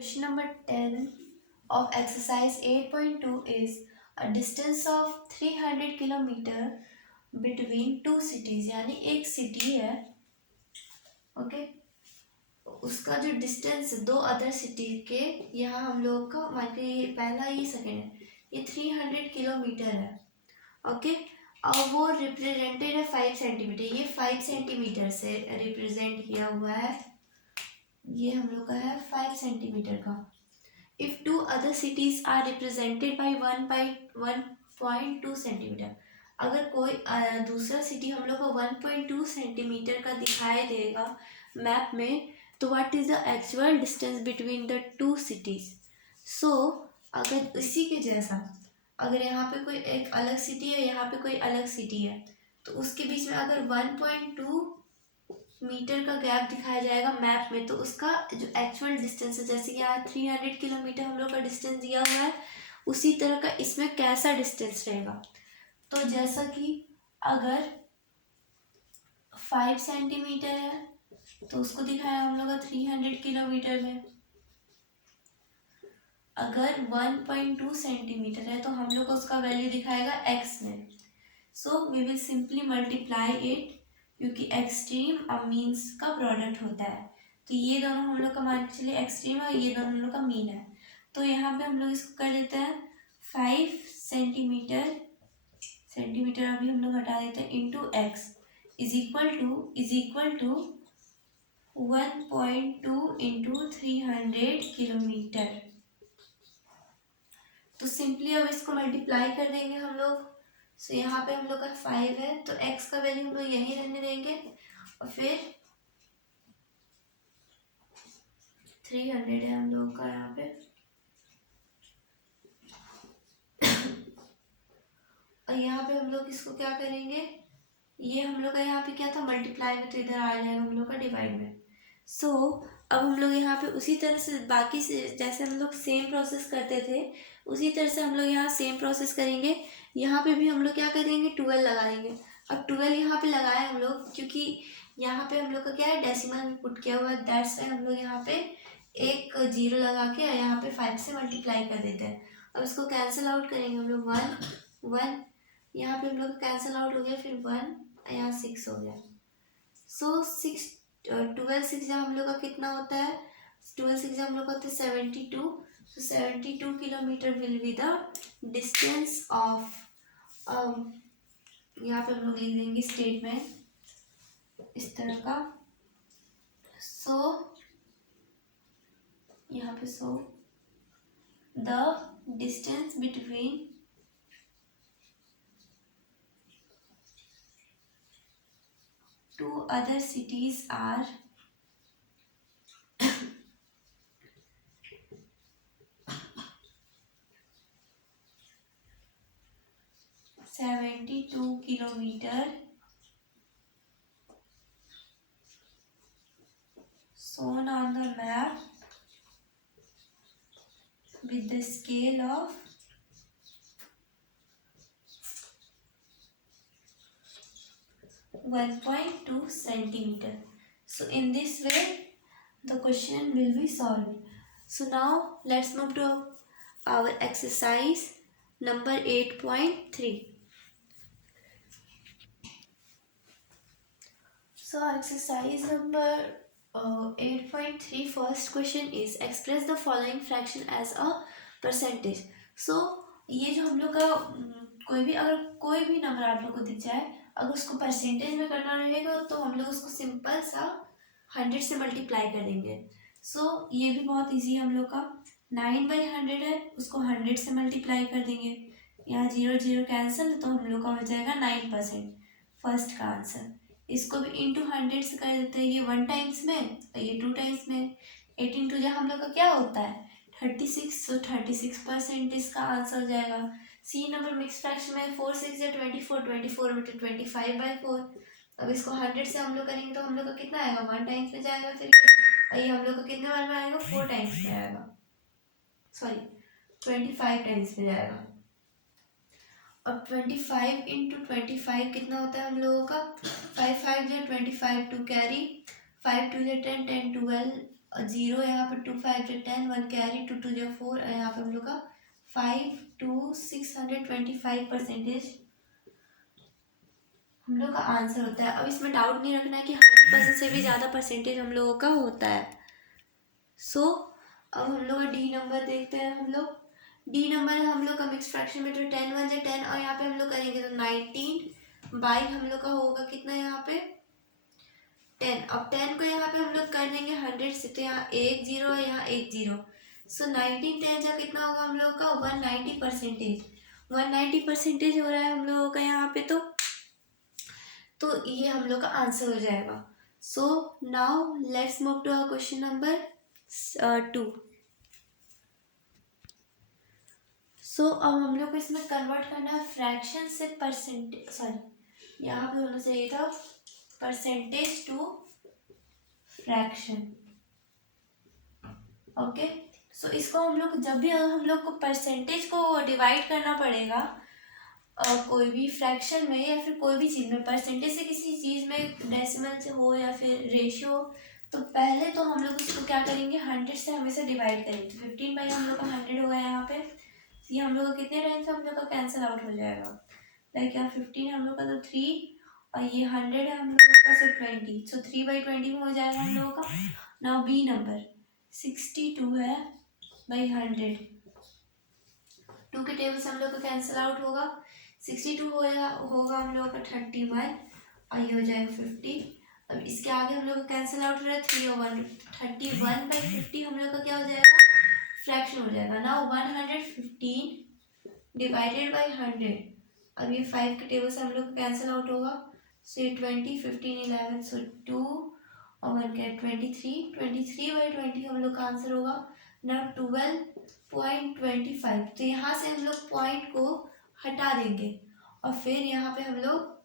Question number 10 of exercise 8.2 is a distance of 300 kilometre between two cities, यानी एक city है, okay, उसका जो डिस्टेंस दो अदर सिटी के, यहाँ हम लोग का मान के ये पहला ये सेकेंड है, ये 300 किलोमीटर है, ओके। और वो रिप्रेजेंटेड है 5 सेंटीमीटर, ये 5 सेंटीमीटर से रिप्रेजेंट किया हुआ है, ये हम लोग का है 5 सेंटीमीटर का। If two other cities are represented by 1.2 centimetre, अगर कोई दूसरा सिटी हम लोग को 1.2 सेंटीमीटर का दिखाई देगा मैप में, तो what is the actual distance between the two cities. So अगर इसी के जैसा, अगर यहाँ पे कोई एक अलग सिटी है, यहाँ पे कोई अलग सिटी है, तो उसके बीच में अगर 1.2 मीटर का गैप दिखाया जाएगा मैप में, तो उसका जो एक्चुअल डिस्टेंस है, जैसे कि यहाँ 300 किलोमीटर हम लोग का डिस्टेंस दिया हुआ है, उसी तरह का इसमें कैसा डिस्टेंस रहेगा। तो जैसा कि अगर 5 सेंटीमीटर है तो उसको दिखाया हम लोग का 300 किलोमीटर में। अगर 1.2 सेंटीमीटर है तो हम लोग को उसका वैल्यू दिखाएगा एक्स में। So we will simply multiply it, क्योंकि एक्सट्रीम और मीन्स का प्रोडक्ट होता है, तो ये दोनों हम लोग का मान के चलिए एक्सट्रीम और ये दोनों हम लोग का मीन है। तो यहाँ पे हम लोग इसको कर देते हैं 5 सेंटीमीटर, सेंटीमीटर अभी हम लोग हटा देते हैं, into x is equal to 1.2 into 300 kilometre. तो सिंपली अब इसको मल्टीप्लाई कर देंगे हम लोग। सो यहाँ पे हम लोग का 5 है, तो x का वैल्यू हम लोग यहीं रहने देंगे, और फिर 300 है हम लोग का यहाँ पे, और यहाँ पे हम लोग इसको क्या करेंगे, ये हम लोग का यहाँ पे क्या था मल्टीप्लाई में, तो इधर आ जाएगा हम लोग का डिवाइड में। सो अब हम लोग यहाँ पे उसी तरह से बाकी से जैसे हम लोग सेम प्रोसेस करते थे, उसी तरह से हम लोग यहाँ सेम प्रोसेस करेंगे। यहाँ पे भी हम लोग क्या करेंगे, 12 लगा देंगे। अब 12 यहाँ पे लगाए हम लोग, क्योंकि यहाँ पे हम लोग का क्या है, डेसिमल में पुट किया हुआ है, दैट्स वाई हम लोग यहाँ पे एक जीरो लगा के यहाँ पे 5 से मल्टीप्लाई कर देते हैं। अब इसको कैंसिल आउट करेंगे हम लोग, 1 यहाँ पे हम लोग कैंसिल आउट हो गया, फिर 1 यहाँ 6 हो गया। सो 12 6 हम लोग का कितना होता है, 12 6 हम लोग का होता है 72। सो 72 kilometre will be the distance of, यहाँ पे हम लोग लिख देंगे स्टेटमेंट इस तरह का। सो यहाँ पे the distance between two other cities are 72 kilometer, shown on the map with the scale of 1.2 centimeter. So in this way the question will be solved. So now let's move to our exercise number 8.3. So exercise number 8.3 first question is express the following fraction as a percentage. So ये जो हम लोग का कोई भी अगर कोई भी नंबर आप लोग को दिख जाए, अगर उसको परसेंटेज में करना रहेगा तो हम लोग उसको सिंपल सा 100 से मल्टीप्लाई कर देंगे। सो ये भी बहुत इजी है हम लोग का, 9/100 है, उसको 100 से मल्टीप्लाई कर देंगे, यहाँ 0 0 कैंसिल, तो हम लोग का हो जाएगा 9%, फर्स्ट का आंसर। इसको भी इंटू 100 से कर देते हैं, ये 1 टाइम्स में और ये 2 टाइम्स में, 18 टू हम लोग का क्या होता है 36, सो 36% इसका आंसर हो जाएगा। सी नंबर मिक्स फ्रैक्शन में 4 6 या 24, 24 बटे 25/4। अब इसको 100 से हम लोग करेंगे तो हम लोग का कितना आएगा, 1 टाइम्स में जाएगा, फिर ये हम लोग का कितने बार में आएगा, 4 टाइम्स में आएगा, सॉरी 25 टाइम्स में जाएगा। अब 25 इंटू 25 कितना होता है हम लोगों का, 5 5 जो 25, 2 कैरी, 5 2 10 10 12 और 0 यहाँ पे 2 5 10, 1 कैरी, 2 2 4, और यहाँ पे हम लोग का 5 to 625% हम लोग का आंसर होता है। अब इसमें डाउट नहीं रखना है कि 100% से भी ज़्यादा परसेंटेज हम लोगों का होता है। अब हम लोग का डी नंबर देखते हैं। हम लोग डी नंबर है हम लोग का मिक्स फ्रैक्शन में, तो 10 1 से 10, और यहाँ पे हम लोग करेंगे तो 19 बाई हम लोग का होगा कितना यहाँ पे 10। अब 10 को यहाँ पे हम लोग कर देंगे 100 से, तो यहाँ 1 0 और यहाँ 1 0। सो 19 10 जा कितना होगा हम लोग का 190%। 190% हो रहा है हम लोगों का यहाँ पे, तो ये हम लोग का आंसर हो जाएगा। So now let's move to question number 2। अब हम लोग को इसमें कन्वर्ट करना है फ्रैक्शन से परसेंटेज, सॉरी यहाँ पे होना चाहिए था परसेंटेज टू फ्रैक्शन। ओके, सो इसको हम लोग जब भी हम लोग को परसेंटेज को डिवाइड करना पड़ेगा कोई भी फ्रैक्शन में या फिर कोई भी चीज़ में, परसेंटेज से किसी चीज़ में डेसिमल से हो या फिर रेशियो, तो पहले तो हम लोग उसको क्या करेंगे 100 से हमेशा डिवाइड करेंगे। 15 बाई हम लोग का 100 होगा यहाँ पे, ये हम लोग का कितने टाइम से हम लोग का कैंसिल आउट हो जाएगा। लाइक यहाँ 15 हम लोग का तो 3, और ये 100 है हम लोगों का, सो 20, सो 3/20 में हो जाएगा हम लोगों का। नाउ बी नंबर 62 है बाई 100, 2 के टेबल से हम लोग का कैंसिल आउट होगा। 62 होगा हम लोग का 31, और ये हो जाएगा 50। अब इसके आगे हम लोग का कैंसिल आउट हो रहा है 3 और 1, 31/50 हम लोग का क्या हो जाएगा फ्रैक्शन हो जाएगा ना 115 डिवाइडेड बाई 100। अब ये 5 के टेबल से हम लोग का कैंसिल आउट होगा, सो ये 20 15 11, सो 2 और 1 क्या 23/20 हम लोग का आंसर होगा ना 12.25। तो यहाँ से हम लोग पॉइंट को हटा देंगे और फिर यहाँ पे हम लोग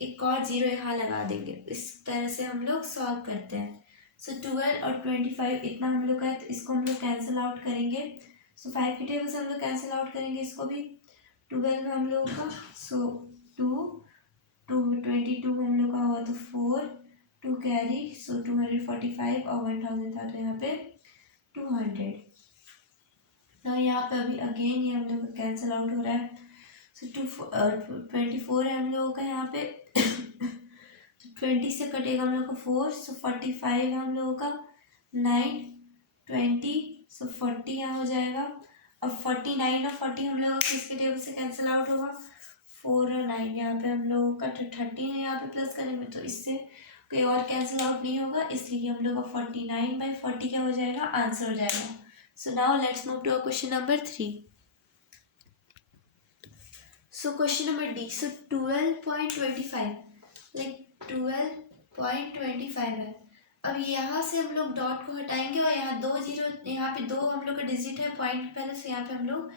एक और 0 यहाँ लगा देंगे। इस तरह से हम लोग सॉल्व करते हैं। सो 12 और 25 इतना हम लोग का है, तो इसको हम लोग कैंसिल आउट करेंगे। सो 5 की टेबल से हम लोग कैंसिल आउट करेंगे इसको भी। 12 हम लोग का, सो 2 22 हम लोग का हुआ तो 4, 2 कैरी, सो 245, और 1000 था तो यहाँ पे 200 ना। यहाँ पे अभी अगेन ये हम लोग का कैंसिल आउट हो रहा है। सो 24 है हम लोगों का यहाँ पे 20 से कटेगा हम लोग का 4, सो 45 है हम लोगों का 9 20, सो 40 यहाँ हो जाएगा। अब 49 और 40 हम लोगों को किसके टेबल से कैंसिल आउट होगा 4 और 9, यहाँ पे हम लोगों का 13 है, यहाँ पे प्लस करेंगे तो इससे कोई और कैंसिल आउट नहीं होगा, इसलिए हम लोग का 49/40 क्या हो जाएगा आंसर हो जाएगा। So now let's move to question number 3। So question number D, so 12.25 like 12.25 है। अब यहाँ से हम लोग डॉट को हटाएंगे और यहाँ 2 0, यहाँ पे 2 हम लोग का डिजिट है पॉइंट पहले से, यहाँ पे हम लोग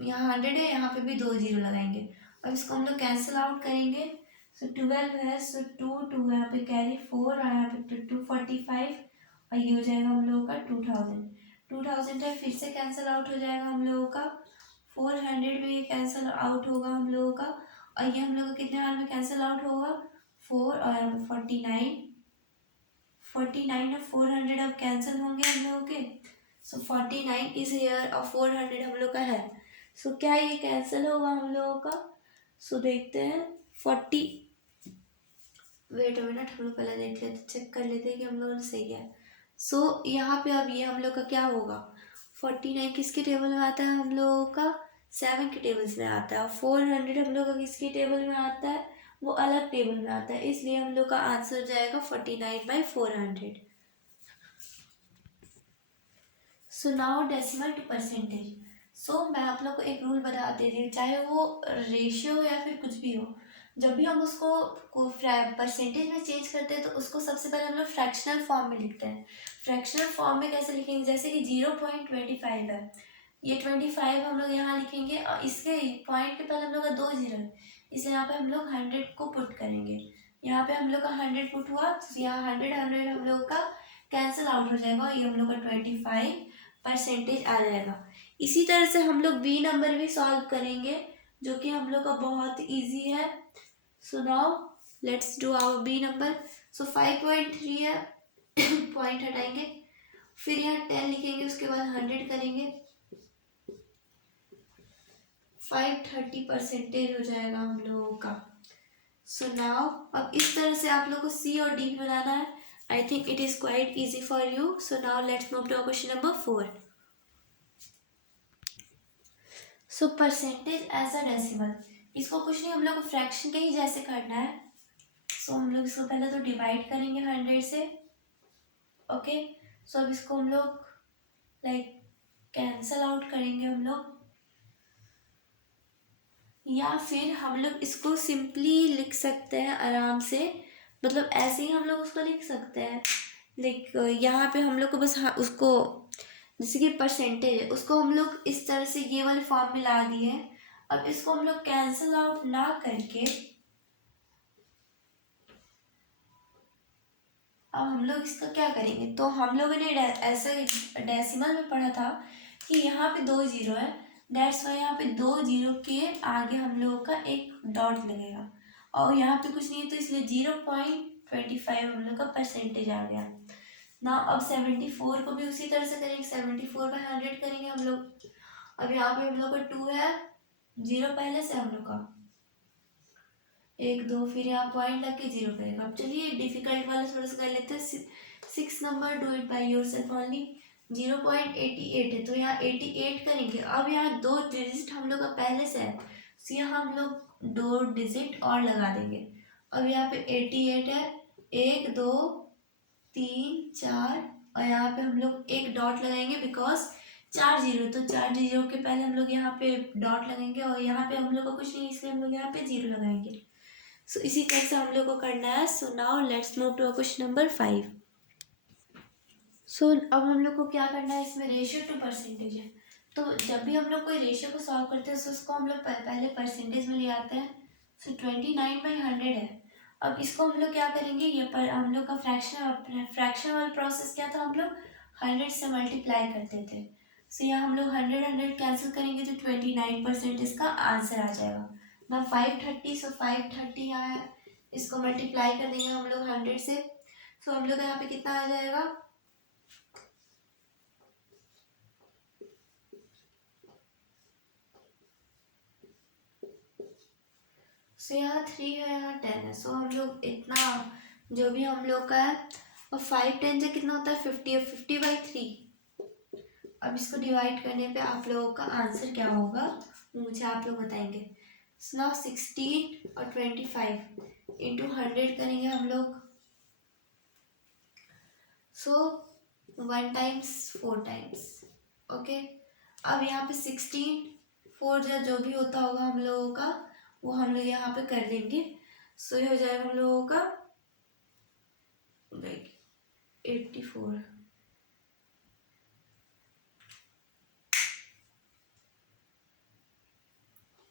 यहाँ 100 है, यहाँ पे भी 2 0 लगाएंगे और इसको हम लोग कैंसिल आउट करेंगे। सो 12 है, सो 2 2 यहाँ पे कैरी 4 और यहाँ पे 245, और ये हो जाएगा हम लोगों का 2000 है, फिर से कैंसिल आउट हो जाएगा हम लोगों का 400 में, ये कैंसिल आउट होगा हम लोगों का, और ये हम लोग का कितने हाल में कैंसिल आउट होगा 4 और 49 और 400 अब कैंसिल होंगे हम लोगों के। सो 49 इज हेयर और 400 हम लोग का है। सो क्या ये कैंसिल होगा हम लोगों का। सो देखते हैं 40, वेट अ मिनट हम लोग पहले देख लेते चेक कर लेते हैं कि हम लोगों ने सही है। सो यहाँ पे अब ये हम लोग का क्या होगा 49 किसके टेबल में आता है हम लोगों का 7 के टेबल्स में आता है, और 400 हम लोग का किसके टेबल में आता है वो अलग टेबल में आता है, इसलिए हम लोग का आंसर हो जाएगा 49/400। So now decimal to percentage. So मैं आप लोग को एक रूल बता देती हूँ, चाहे वो रेशियो हो या फिर कुछ भी हो, जब भी हम उसको परसेंटेज में चेंज करते हैं तो उसको सबसे पहले हम लोग फ्रैक्शनल फॉर्म में लिखते हैं। फ्रैक्शनल फॉर्म में कैसे लिखेंगे, जैसे कि 0.25 है, ये 25 हम लोग यहाँ लिखेंगे और इसके पॉइंट के पहले हम लोग का 2 0 है, इसलिए यहाँ पे हम लोग 100 को पुट करेंगे। यहाँ पे हम लोग का 100 पुट हुआ, तो यहाँ 100 हम लोग का कैंसिल आउट हो जाएगा और ये हम लोग का 25% आ जाएगा। इसी तरह से हम लोग बी नंबर भी सॉल्व करेंगे, जो कि हम लोग का बहुत इजी है। So now let's do our B number. So 5.3 है पॉइंट हटाएंगे, फिर यहाँ 10 लिखेंगे, उसके बाद 100 करेंगे, 530% हो जाएगा हम लोगों का। सो नाउ अब इस तरह से आप लोग को सी और डी बनाना है। I think it is quite easy for you. So now let's move to question number 4। So percentage as a decimal, इसको कुछ नहीं, हम लोग को फ्रैक्शन के ही जैसे करना है। सो हम लोग इसको पहले तो डिवाइड करेंगे 100 से। ओके, सो अब इसको हम लोग लाइक कैंसल आउट करेंगे हम लोग, या फिर हम लोग इसको सिंपली लिख सकते हैं आराम से, मतलब ऐसे ही हम लोग उसको लिख सकते हैं। लाइक यहाँ पे हम लोग को बस, हाँ, उसको जैसे कि परसेंटेज है उसको हम लोग इस तरह से ये वाले फॉर्म में ला दिए हैं। अब इसको हम लोग कैंसल आउट ना करके अब हम लोग इसका क्या करेंगे, तो हम लोगों ने ऐसा डेसिमल में पढ़ा था कि यहाँ पे 2 जीरो है, दैट्स वाई यहाँ पे 2 जीरो के आगे हम लोगों का एक डॉट लगेगा, और यहाँ पे कुछ नहीं है तो इसलिए 0.25 हम लोग का परसेंटेज आ गया ना। अब 74 को भी उसी तरह से करेंगे, 74/100 करेंगे हम लोग। अब यहाँ पे हम लोग का 2 है, 0 पहले से हम लोग का 1 2, फिर यहाँ पॉइंट लग के 0 करेगा। अब चलिए डिफिकल्ट वाला थोड़ा सा कर लेते हैं। 6 number, do it by your self only. 0.88 है तो यहाँ 88 करेंगे। अब यहाँ 2 डिजिट हम लोग का पहले से है, तो यहाँ हम लोग 2 डिजिट और लगा देंगे। अब यहाँ पे 88 है, 1 2 3 4, और यहाँ पे हम लोग एक डॉट लगाएंगे बिकॉज 4 जीरो, तो 4 जीरो के पहले हम लोग यहाँ पे डॉट लगाएंगे, और यहाँ पे हम लोग का कुछ नहीं इसलिए हम लोग यहाँ पे 0 लगाएंगे। सो इसी तरह से हम लोग को करना है। So now let's move to question number 5। So अब हम लोग को क्या करना है, इसमें रेशियो टू परसेंटेज है, तो जब भी हम लोग कोई रेशियो को सॉल्व करते हैं तो उसको हम लोग पहले परसेंटेज में ले आते हैं। सो 29/100 है। अब इसको हम लोग क्या करेंगे, ये पर हम लोग का फ्रैक्शन वाला प्रोसेस क्या था, हम लोग 100 से मल्टीप्लाई करते थे। सो यहाँ हम लोग 100 कैंसिल करेंगे तो 29% इसका आंसर आ जाएगा ना। 530, सो 530 यहाँ है, इसको मल्टीप्लाई कर देंगे हम लोग 100 से। सो हम लोग यहाँ पे कितना आ जाएगा, सो यहाँ 3 है, यहाँ 10 है। सो हम लोग इतना जो भी हम लोग का है, और 5 10 से कितना होता है 50, और 50/3। अब इसको डिवाइड करने पे आप लोगों का आंसर क्या होगा वो मुझे आप लोग बताएंगे। सो नाउ 16 और 25 इंटू 100 करेंगे हम लोग। सो 1 टाइम्स 4 टाइम्स। ओके, अब यहाँ पे 16 4 जो भी होता होगा हम लोगों का वो हम लोग यहाँ पे कर देंगे। सो ये हो जाएगा हम लोगों का 84।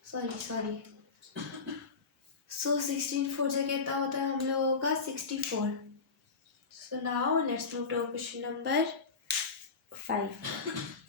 सॉरी सो 16 4 कितना होता है हम लोगों का 64। So now let's move to question number 5।